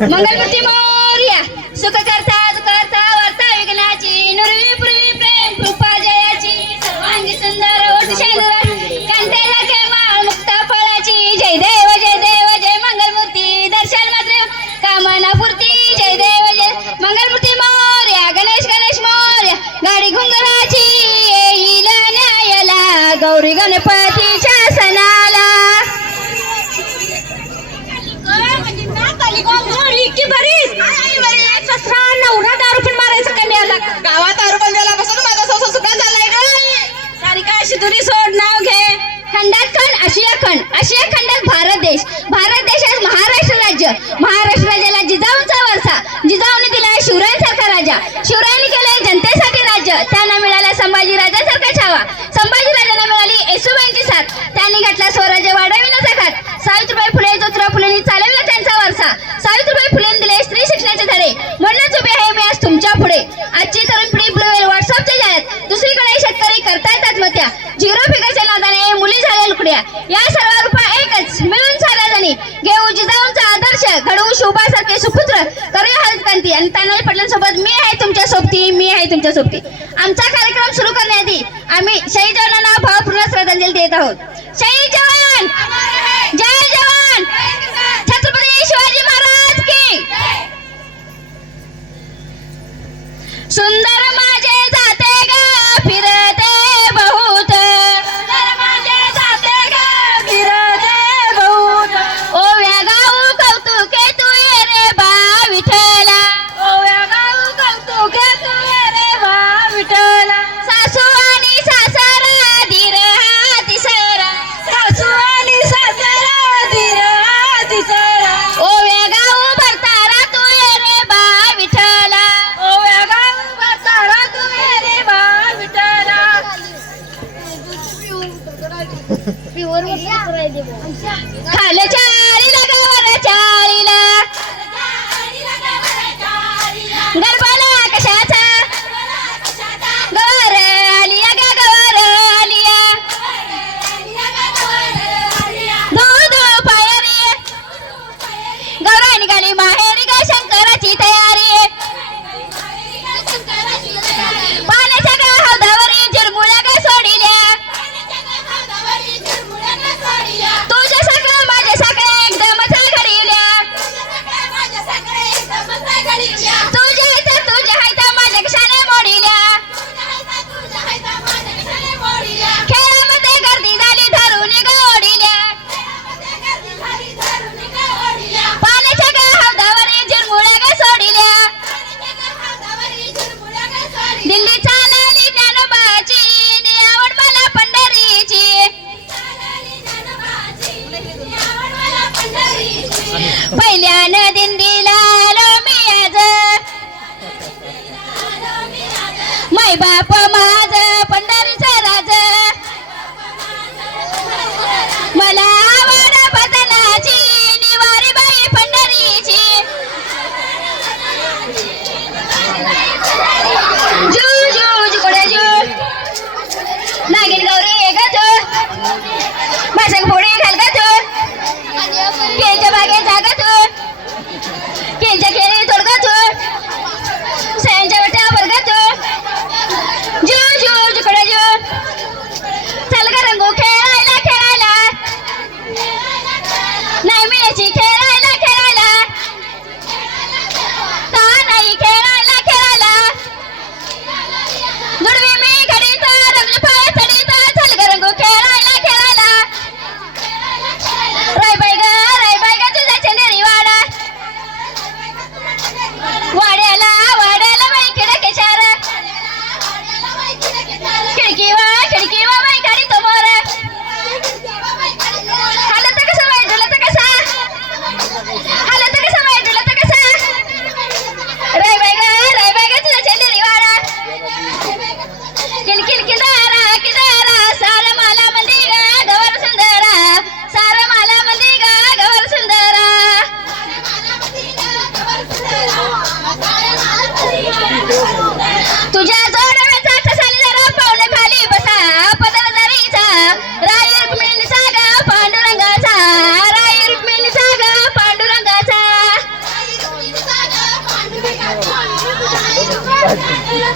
मंगलमूर्ती मोर्या सुखकर्ता करता करता वार्ता विघ्नाची नुरवी पूर्वी प्रेम कृपा जयाची सर्वांगी सुंदर ओठ शेंदुरा कांतेला केमाळ मुक्ता फळाची जय देव जय देव जय मंगलमूर्ती दर्शन मात्र कामना पूर्ती जय देव जय मंगलमूर्ती मोर्या गणेश गणेश मोर्या गाडी घुंगराची येईल न्यायला गौरी गणपती तुरी सोड नाव घे. खंडात खंड आशिया खंड आशिया खंडात भारत देश. भारत देश देशात महाराष्ट्र राज्य. महाराष्ट्र राज्याला जिजाऊंचा वारसा. जिजाऊने दिला आहे शिवरायांसारखा राजा. शिवरायांनी केलं जनतेसाठी राज्य. त्या नामे घडवू शोभासारखे सुपुत्र करूया हलक्रांती आणि तानाजी पाटलांसोबत मी आहे तुमच्या सोबती मी आहे तुमच्या सोबती. आमचा कार्यक्रम सुरू करण्याआधी आम्ही शहीद जवानांना भावपूर्ण श्रद्धांजली देत आहोत. शहीद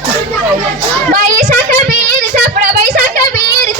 बैसा कबीर सापडा बैसा कबीर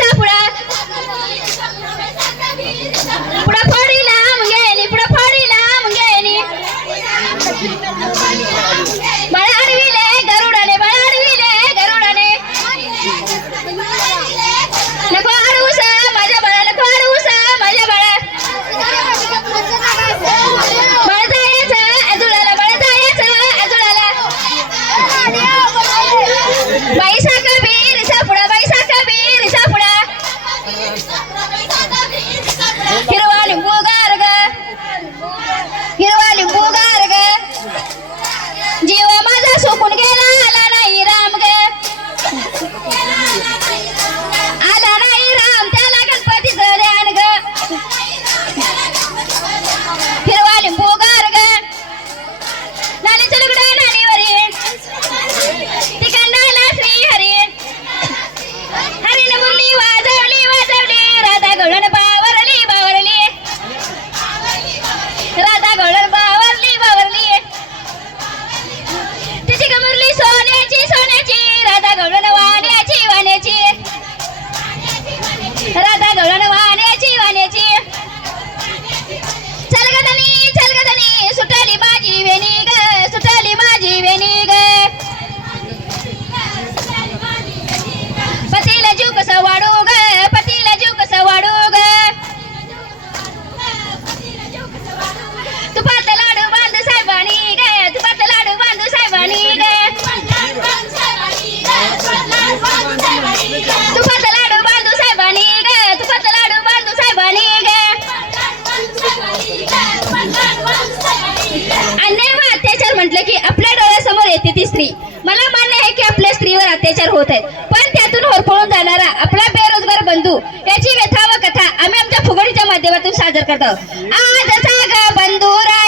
अत्याचार की आपल्या डोळ्यासमोर येते ती स्त्री. मला मान्य आहे की आपल्या स्त्रीवर अत्याचार होत आहेत. पण त्यातून होरपळून जाणारा आपला बेरोजगार बंधू याची व्यथा व कथा आम्ही आमच्या फुगडीच्या माध्यमातून सादर करतो आज ಬಂದೂರ